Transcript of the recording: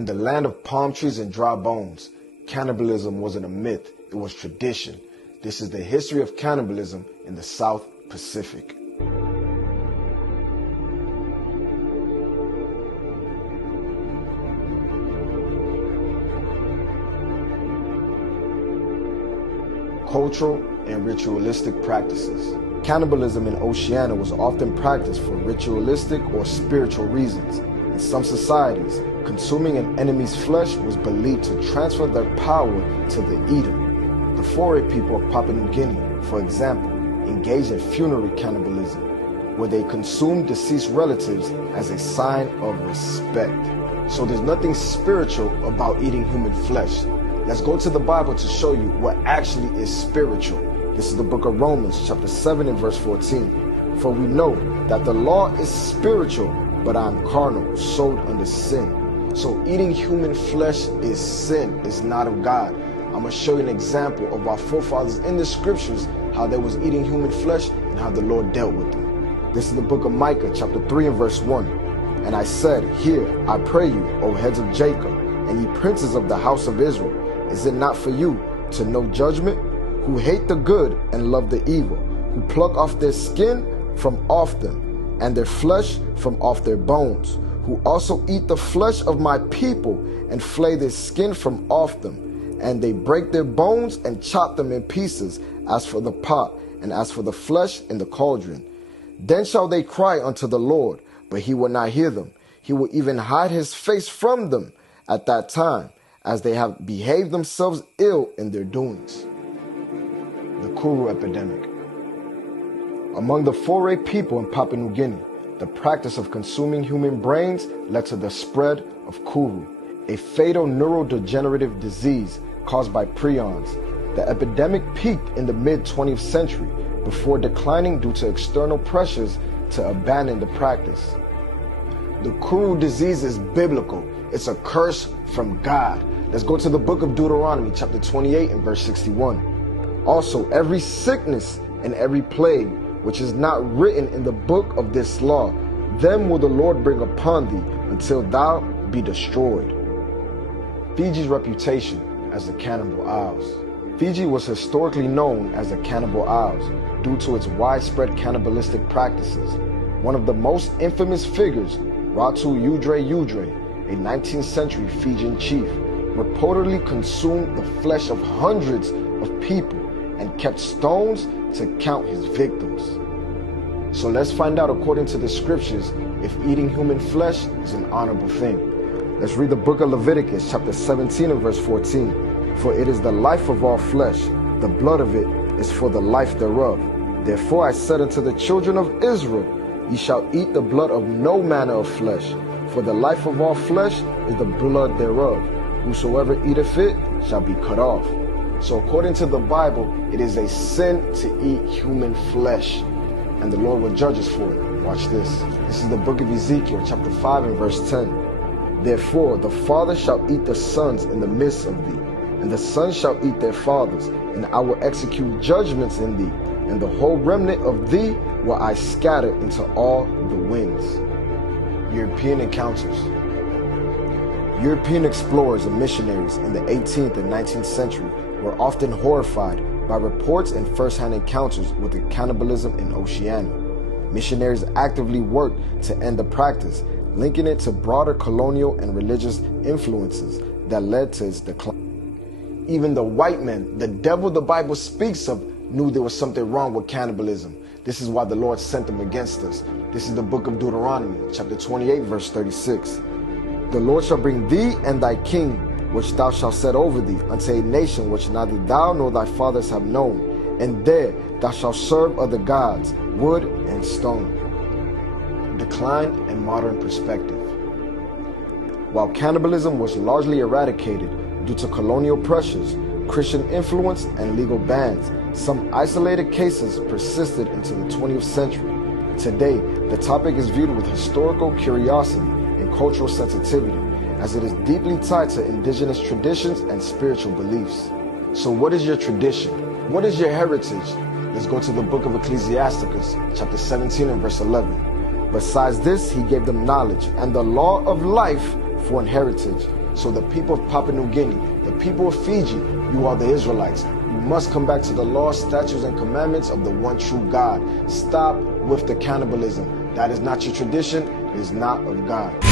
In the land of palm trees and dry bones, cannibalism wasn't a myth, it was tradition. This is the history of cannibalism in the South Pacific. Cultural and ritualistic practices. Cannibalism in Oceania was often practiced for ritualistic or spiritual reasons. In some societies, consuming an enemy's flesh was believed to transfer their power to the eater. The Foray people of Papua New Guinea, for example, engaged in funerary cannibalism, where they consumed deceased relatives as a sign of respect. So there's nothing spiritual about eating human flesh. Let's go to the Bible to show you what actually is spiritual. This is the book of Romans, chapter 7 and verse 14. For we know that the law is spiritual, but I am carnal, sold under sin. So eating human flesh is sin, it's not of God. I'm going to show you an example of our forefathers in the scriptures, how they was eating human flesh and how the Lord dealt with them. This is the book of Micah, chapter 3 and verse 1. And I said, hear, I pray you, O heads of Jacob, and ye princes of the house of Israel. Is it not for you to know judgment, who hate the good and love the evil, who pluck off their skin from off them, and their flesh from off their bones, who also eat the flesh of my people, and flay their skin from off them, and they break their bones and chop them in pieces, as for the pot, and as for the flesh in the cauldron. Then shall they cry unto the Lord, but he will not hear them. He will even hide his face from them at that time, as they have behaved themselves ill in their doings. The Kuru epidemic. Among the Foray people in Papua New Guinea, the practice of consuming human brains led to the spread of Kuru, a fatal neurodegenerative disease caused by prions. The epidemic peaked in the mid-20th century before declining due to external pressures to abandon the practice. The Kuru disease is biblical. It's a curse from God. Let's go to the book of Deuteronomy, chapter 28 and verse 61. Also, every sickness and every plague which is not written in the book of this law, them will the Lord bring upon thee until thou be destroyed. Fiji's reputation as the Cannibal Isles. Fiji was historically known as the Cannibal Isles due to its widespread cannibalistic practices. One of the most infamous figures, Ratu Udre, a 19th century Fijian chief, reportedly consumed the flesh of hundreds of people and kept stones to count his victims. So let's find out, according to the scriptures, if eating human flesh is an honorable thing. Let's read the book of Leviticus, chapter 17 and verse 14. For it is the life of all flesh, the blood of it is for the life thereof. Therefore I said unto the children of Israel, ye shall eat the blood of no manner of flesh, for the life of all flesh is the blood thereof. Whosoever eateth it shall be cut off. So according to the Bible, it is a sin to eat human flesh, and the Lord will judge us for it. Watch this. This is the book of Ezekiel, chapter 5 and verse 10. Therefore the father shall eat the sons in the midst of thee, and the sons shall eat their fathers, and I will execute judgments in thee, and the whole remnant of thee will I scatter into all the winds. European encounters. European explorers and missionaries in the 18th and 19th century were often horrified by reports and first-hand encounters with the cannibalism in Oceania. Missionaries actively worked to end the practice, linking it to broader colonial and religious influences that led to its decline. Even the white men, the devil the Bible speaks of, knew there was something wrong with cannibalism. This is why the Lord sent them against us. This is the book of Deuteronomy, chapter 28, verse 36. The Lord shall bring thee and thy king, which thou shalt set over thee, unto a nation which neither thou nor thy fathers have known, and there thou shalt serve other gods, wood and stone. Decline and modern perspective. While cannibalism was largely eradicated due to colonial pressures, Christian influence, and legal bans, some isolated cases persisted into the 20th century. Today, the topic is viewed with historical curiosity and cultural sensitivity, as it is deeply tied to indigenous traditions and spiritual beliefs. So what is your tradition? What is your heritage? Let's go to the book of Ecclesiasticus, chapter 17 and verse 11. Besides this, he gave them knowledge and the law of life for an heritage. So the people of Papua New Guinea, the people of Fiji, you are the Israelites. You must come back to the laws, statutes, and commandments of the one true God. Stop with the cannibalism. That is not your tradition. It is not of God.